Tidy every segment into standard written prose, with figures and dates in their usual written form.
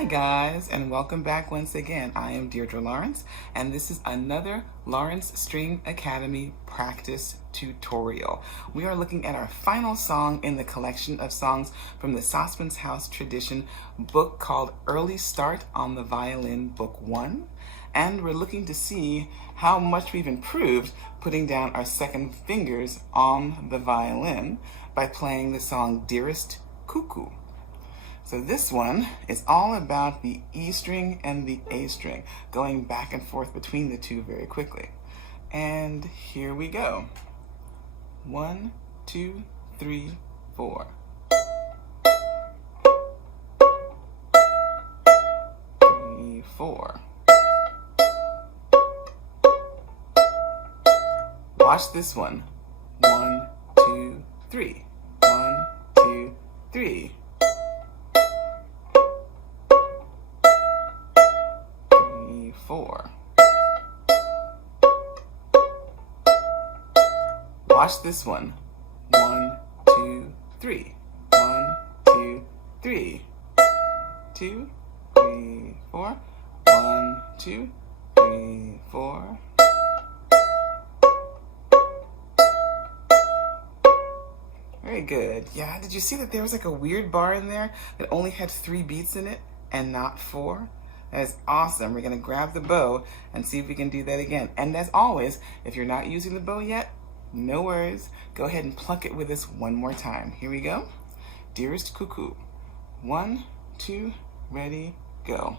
Hi guys, and welcome back once again. I am Deirdre Lawrence, and this is another Lawrence String Academy practice tutorial. We are looking at our final song in the collection of songs from the Sassmanshaus tradition book called Early Start on the Violin Book 1. And we're looking to see how much we've improved putting down our second fingers on the violin by playing the song Dearest Cuckoo. So this one is all about the E string and the A string, going back and forth between the two very quickly. And here we go. 1, 2, 3, 4. 3, 4. Watch this one. 1, 2, 3. 1, 2, 3. 4. Watch this one. 1, 2, 3. 1, 2, 3. 2, 3, 4. 1, 2, 3, 4. Very good. Yeah, did you see that there was like a weird bar in there that only had 3 beats in it and not 4? That is awesome. We're going to grab the bow and see if we can do that again. And as always, if you're not using the bow yet, no worries. Go ahead and pluck it with us one more time. Here we go. Dearest Cuckoo. 1, 2, ready, go.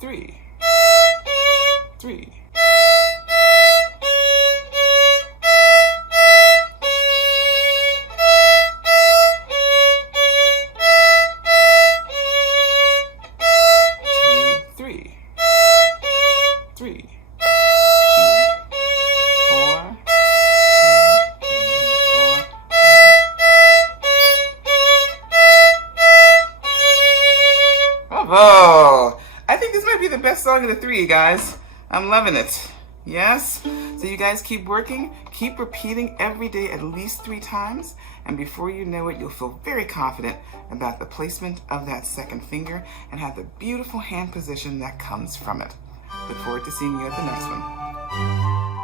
Three. 3, 2, 4, 2, 4. Bravo! I think this might be the best song of the 3, guys. I'm loving it. Yes? So you guys keep working, keep repeating every day at least 3 times, and before you know it, you'll feel very confident about the placement of that second finger and have the beautiful hand position that comes from it. Look forward to seeing you at the next one.